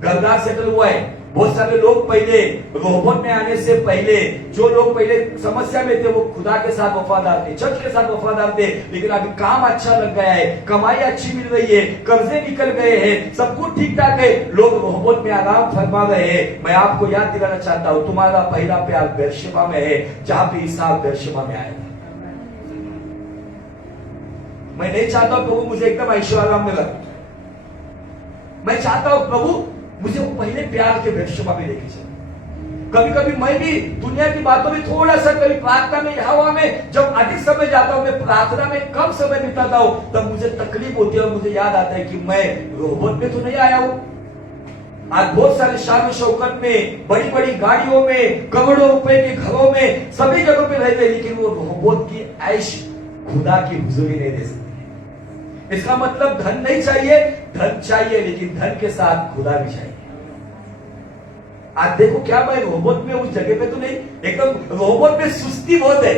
घरदार सेटल हुआ है। बहुत सारे लोग पहले रोहबत में आने से पहले, जो लोग पहले समस्या में थे, वो खुदा के साथ वफादार थे, चर्च के साथ वफादार थे। लेकिन अभी काम अच्छा लग गया है, कमाई अच्छी मिल रही है, कर्जे निकल गए हैं, सब कुछ ठीक ठाक है, लोग रोहबत में आराम फरमा रहे हैं। मैं आपको याद दिलाना चाहता हूं, तुम्हारा पहला प्यार बेरशेबा में है, जहां पे इसहाक बेरशेबा में आया था। मैं नहीं चाहता प्रभु मुझे एकदम ऐशोआराम में रख। मैं चाहता हूं प्रभु मुझे वो पहले प्यार के बेरशेबा में लेके चले। कभी कभी मैं भी दुनिया की बातों में थोड़ा सा, कभी प्रार्थना में यहोवा में जब अधिक समय जाता हूं, मैं प्रार्थना में कम समय बिताता हूं, तब मुझे तकलीफ होती है और मुझे याद आता है कि मैं रोहबत में तो नहीं आया हूं। आज बहुत सारे शान शौकत में, बड़ी बड़ी गाड़ियों में, करोड़ों रुपए के घरों में, सभी जगहों पे रहते, लेकिन वो रोहबत की ऐश खुदा की हुजूरी नहीं दे सकते। इसका मतलब धन नहीं चाहिए, धन चाहिए, लेकिन धन के साथ खुदा भी चाहिए। आज देखो क्या मैं रोहबत में उस जगह पे तो नहीं, एकदम रोहबत में सुस्ती बहुत है,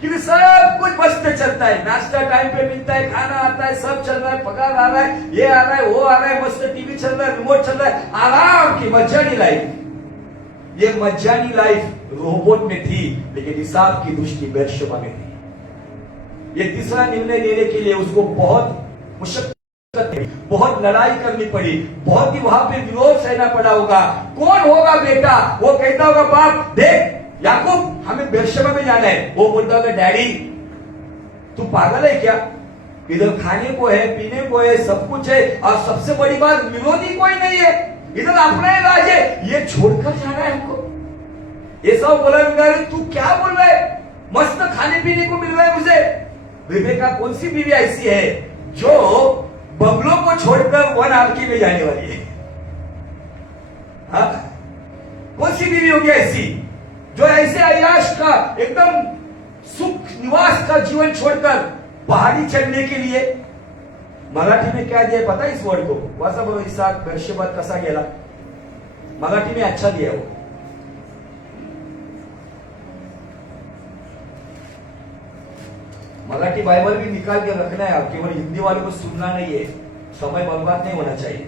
क्योंकि सब कुछ मस्त चलता है, नाश्ता टाइम पे मिलता है, खाना आता है, सब चल रहा है, पगार आ रहा है, ये आ रहा है, वो आ रहा है, मस्त टीवी चल रहा है, रिमोट चल रहा है, आराम की मज्जानी लाइफ। ये मज्जानी लाइफ रोहबत में थी, लेकिन इसहाक की दृष्टि बेरशेबा में थी। ये तीसरा निर्णय लेने के लिए उसको बहुत मुश्किल, बहुत लड़ाई करनी पड़ी, बहुत ही वहां पे विरोध सहना पड़ा होगा। कौन होगा बेटा? वो कहता होगा बाप देख याकूब हमें बेरशेबा में जाना है। वो बोलता होगा डैडी तू पागल है क्या? इधर खाने को है, पीने को है, सब कुछ है, और सबसे बड़ी बात विरोधी कोई नहीं है, इधर अपना ही राज है, ये छोड़कर जाना है हमको। ये सब बोला तू क्या बोल रहा है? मस्त खाने पीने को मिल रहा है मुझे। विवेका कौन सी बीवी ऐसी है जो बंगलों को छोड़कर वन आरके में जाने वाली है? हाँ? कौन सी बीवी होगी ऐसी जो ऐसे अय्याश का एकदम सुख निवास का जीवन छोड़कर पहाड़ी चढ़ने के लिए? मराठी में क्या दिया पता है इस वर्ड को? वासा बरो इसहाक बेरशेबा कसा गेला, मराठी में अच्छा दिया वो। मराठी बाइबल भी निकाल के रखना है, केवल हिंदी वालों को सुनना नहीं है, समय बर्बाद नहीं होना चाहिए।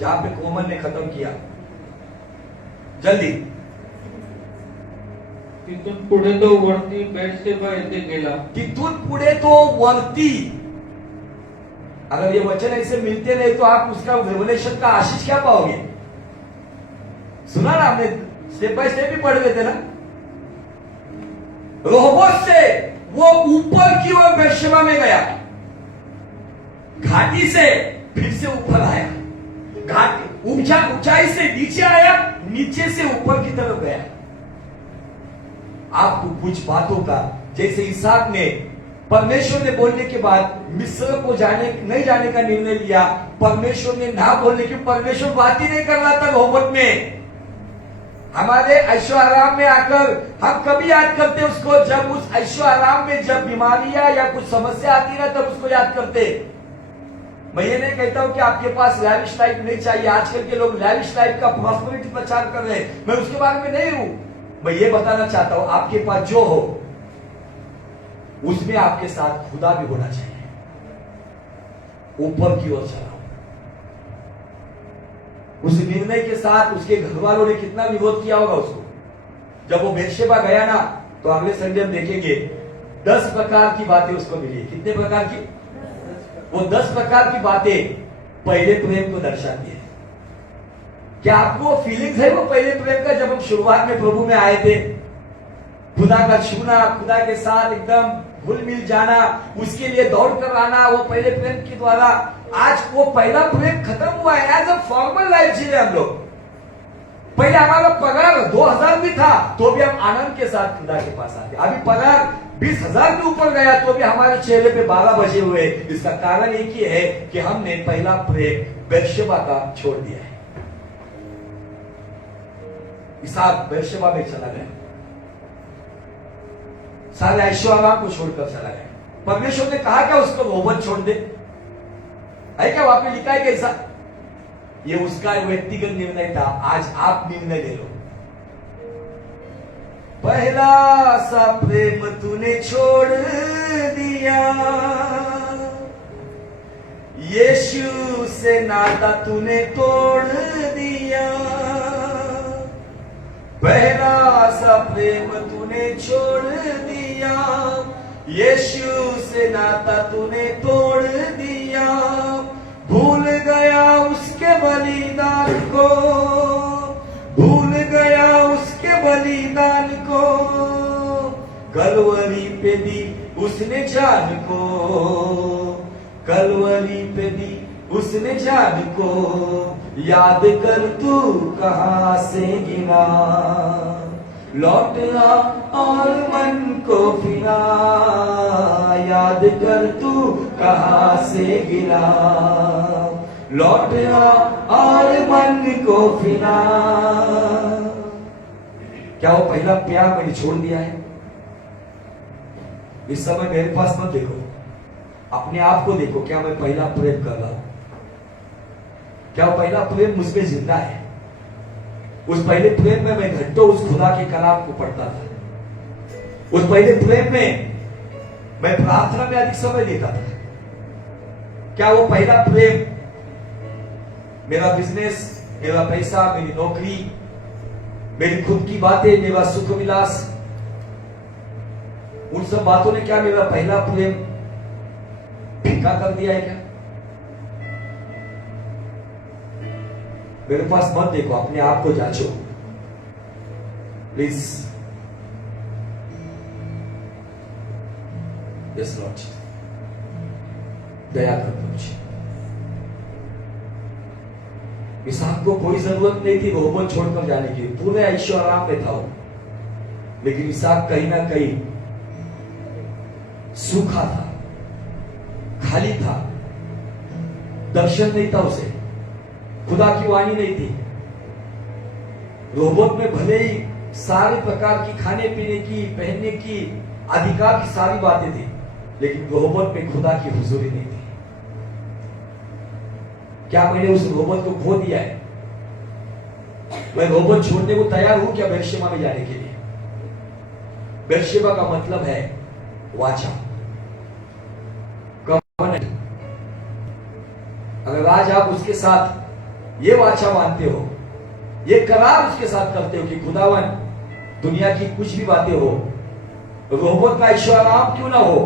जहां पे कोमल ने खत्म किया, जल्दी। तिथून पुढे तो वरती बेरशेबा येथे गेला। तिथून पुढे तो वरती। अगर ये वचन ऐसे मिलते नहीं तो आप उसका रेवलेशन का आशीष क्या पाओगे? सुना ना हमने, स्टेप बाय स्टेप ही पढ़ लेते ना। रोहबत से वो ऊपर की ओर बेरशेबा में गया, घाटी से फिर से ऊपर आया, घाटी ऊंचाई से नीचे आया, नीचे से ऊपर की तरफ गया। आपको कुछ बातों का, जैसे इसहाक ने परमेश्वर ने बोलने के बाद मिस्र को नहीं जाने का निर्णय लिया। परमेश्वर ने ना बोलने की, परमेश्वर बात ही नहीं कर रहा था रोबोट में। हमारे ऐशो आराम में आकर हम कभी याद करते उसको, जब उस ऐशो आराम में जब बीमारियां या कुछ समस्या आती ना तब उसको याद करते। मैं ये नहीं कहता हूं कि आपके पास लैविश लाइफ नहीं चाहिए। आजकल के लोग लैविश लाइफ का प्रॉस्पेरिटी प्रचार कर रहे हैं, मैं उसके बारे में नहीं हूं। मैं ये बताना चाहता हूं आपके पास जो हो उसमें आपके साथ खुदा भी होना चाहिए। ऊपर की ओर चलाओ। उस निर्णय के साथ उसके घर वालों ने कितना विरोध किया होगा उसको। जब वो बेर्शेबा गया ना तो अगले संडे हम देखेंगे 10 प्रकार की बातें उसको मिली। कितने प्रकार की? वो 10 प्रकार की बातें पहले प्रेम को दर्शाती है। क्या आपको फीलिंग्स है वो पहले प्रेम का, जब हम शुरुआत में प्रभु में आए थे? खुदा का छूना, खुदा के साथ एकदम घुल मिल जाना, उसके लिए दौड़ कर आना, वो पहले प्रेम के द्वारा। आज वो पहला प्रेम खत्म हुआ है। एज अ फॉर्मल लाइफ जी रहे हम लोग। पहले हमारा पगार 2000 भी था तो भी हम आनंद के साथ खुदा के पास आते। अभी पगार 20,000 के ऊपर गया तो भी हमारे चेहरे पे 12 बजे हुए। इसका कारण एक ही है कि हमने पहला प्रेम बेर्शेबा का छोड़ दिया है। इसहाक बेर्शेबा में चला गया, सारे ऐश्वर्या को छोड़कर चला गया। परमेश्वर ने कहा क्या उसको रोबन छोड़ दे? है क्या वहां पे लिखा है कैसा? ये उसका व्यक्तिगत निर्णय था। आज आप निर्णय ले लो। पहला सा प्रेम तूने छोड़ दिया, यीशु से नाता तूने तोड़ दिया। पहला सा प्रेम तूने छोड़ दिया, यीशु से नाता तूने तोड़ दिया। भूल गया उसके बलिदान को, भूल गया उसके बलिदान को। कलवरी पे दी उसने जान को, कलवरी पे दी उसने जान को। याद कर तू कहां से गिरा, लौट आ और मन को फिरा। याद कर तू कहां से गिरा, लौट आ और मन को फिरा। क्या वो पहला प्यार मैंने छोड़ दिया है? इस समय मेरे पास मत देखो, अपने आप को देखो। क्या मैं पहला प्रेम कर रहा हूं? क्या वो पहला प्रेम मुझ पे जिंदा है? उस पहले प्रेम में मैं घंटों उस खुदा के कलाम को पढ़ता था। उस पहले प्रेम में मैं प्रार्थना में अधिक समय देता था। क्या वो पहला प्रेम मेरा बिजनेस, मेरा पैसा, मेरी नौकरी, मेरी खुद की बातें, मेरा सुख विलास, उन सब बातों ने क्या मेरा पहला प्रेम फीका कर दिया है क्या? मेरे पास मत देखो, अपने आप को जांचो प्लीज। यस लॉर्ड, दया कर मुझे। इसहाक को कोई जरूरत नहीं थी रोबन छोड़कर जाने की, पूरे ऐशो आराम में था वो। लेकिन इसहाक कहीं ना कहीं सूखा था, खाली था, दर्शन नहीं था उसे, खुदा की वाणी नहीं थी। रोबोट में भले ही सारे प्रकार की खाने पीने की, पहनने की, अधिकार की सारी बातें थी, लेकिन रोबोट में खुदा की हुजूरी नहीं थी। क्या मैंने उस रोबोट को खो दिया है? मैं रोबोट छोड़ने को तैयार हूं क्या बेर्शेबा में जाने के लिए? बेर्शेबा का मतलब है वाचा, कवनेंट। अगर आज आप उसके साथ ये वाचा मानते हो, ये करार उसके साथ करते हो कि खुदावन दुनिया की कुछ भी बातें हो, रोबोट का ऐश्वर्याम क्यों ना हो,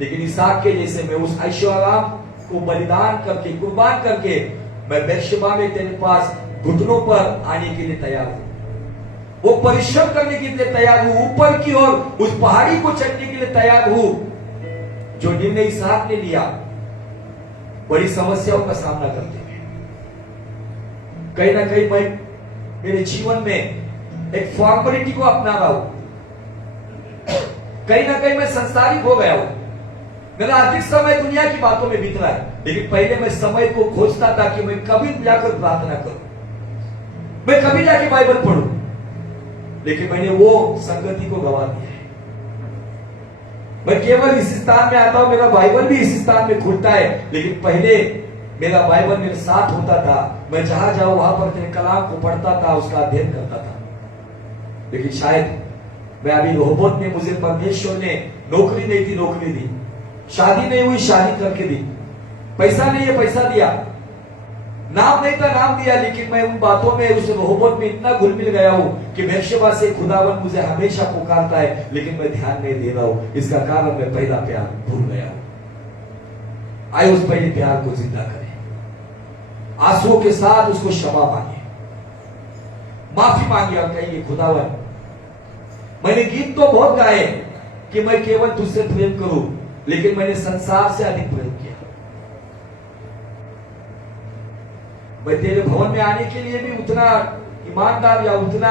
लेकिन इसहाक के जैसे मैं उस ऐश्वर्याम को बलिदान करके, कुर्बान करके, मैं बेर्शेबा में तेरे पास घुटनों पर आने के लिए तैयार हूं। वो परिश्रम करने के लिए तैयार हूं, ऊपर की ओर उस पहाड़ी को चढ़ने के लिए तैयार हूं जो निर्णय इसहाक ने लिया। बड़ी समस्याओं का सामना करते हैं। कहीं ना कहीं मैं मेरे जीवन में एक फॉर्मेलिटी को अपना रहा हूं, कहीं ना कहीं मैं संसारिक हो गया हूं। मेरा अधिक समय दुनिया की बातों में बीत रहा है, लेकिन पहले मैं समय को खोजता था कि मैं कभी जाकर प्रार्थना करूं, मैं कभी जाके बाइबल पढ़ूं, लेकिन मैंने वो संगति को गवा दिया है। मैं केवल इस स्थान में आता हूं, मेरा बाइबल भी इस स्थान में खुलता है, लेकिन पहले मेरा बाइबल मेरे साथ होता था। मैं जहां जाऊं वहां पर तेरे कलाम को पढ़ता था, उसका अध्ययन करता था। लेकिन शायद मैं अभी रोहबोत में मुझे परमेश्वर ने नौकरी नहीं थी, नौकरी दी, शादी नहीं हुई, शादी करके दी, पैसा नहीं है, पैसा दिया, नाम नहीं था, नाम दिया, लेकिन मैं उन बातों में उस रोहबोत में इतना घुल मिल गया हूं कि बेर्शेबा से खुदावन मुझे हमेशा पुकारता है, लेकिन मैं ध्यान नहीं दे रहा हूं। इसका कारण मैं पहला प्यार भूल गया हूं। आए उस पहले प्यार को जिंदा करें, आंसुओं के साथ उसको क्षमा मांगे, माफी मांगे और कहिए खुदावन मैंने गीत तो बहुत गाए कि मैं केवल तुझसे प्रेम करूं, लेकिन मैंने संसार से अधिक प्रेम किया। मैं तेरे भवन में आने के लिए भी उतना ईमानदार या उतना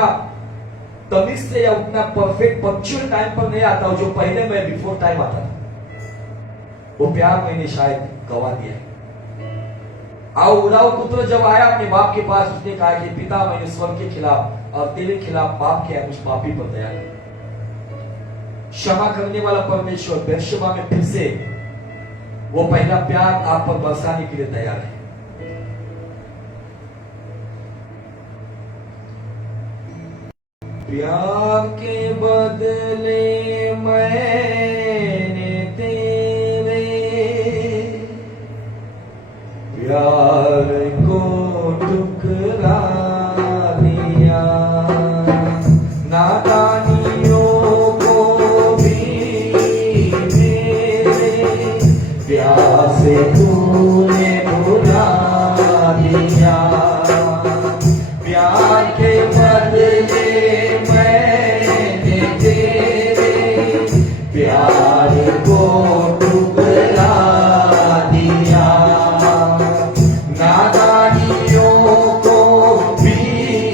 तमीज से या उतना परफेक्ट पंक्चुअल टाइम पर नहीं आता हूं जो पहले मैं बिफोर टाइम आता था। वो प्यार मैंने शायद गवा दिया है। आओ उड़ाऊ पुत्र जब आया अपने बाप के पास, उसने कहा कि पिता मैंने स्वर्ग के खिलाफ और तेरे खिलाफ पाप किया, उस पापी पर दया कर। क्षमा करने वाला परमेश्वर बेर्शेबा में फिर से वो पहला प्यार आप पर बरसाने के लिए तैयार है। प्यार के बदले मैंने तेरे प्यार को ठुकरा दिया, नादानियों को भी मेरे प्यार से तूने भुला दिया। प्यार के बदले मैंने तेरे प्यार को ठुकरा दिया, नादानियों को भी।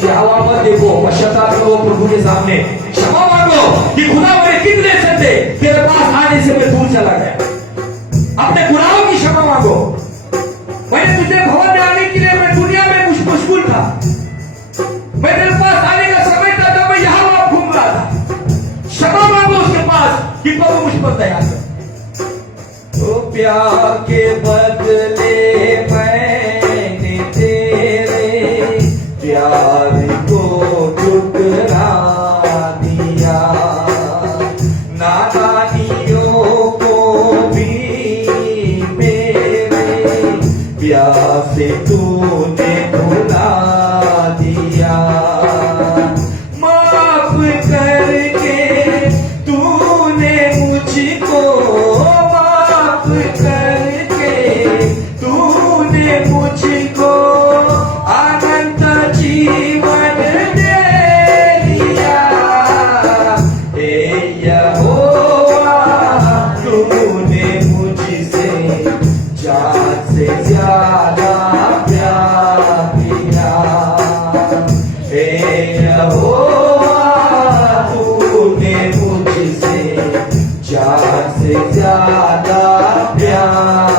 आवाज देखो, पश्चाताप करो प्रभु के सामने, क्षमा मांगो कि खुदा मेरे कितने संदे तेरे पास आने से मैं दूर चला गया। अपने गुनाहों की क्षमा मांगो। मैंने तुझे भवन में आने के लिए मैं दुनिया में कुछ मुश्किल था, मैं तेरे पास आने का समय था जब मैं यहां वहां घूम रहा था। क्षमा मांगो उसके पास कि प्रभु मुझ पर दया कर। तो प्यार के बदले मैंने तेरे प्यार को ठुकरा दिया, नादानियों को भी मेरे प्यार से तूने भुला दिया। माफ करके तूने मुझको, माफ करके तूने मुझको अनंत जीवन दे दिया। हे यहोवा तूने मुझसे जान से ज्यादा प्यार किया। हे यहोवा तूने मुझसे जान से ज्यादा प्यार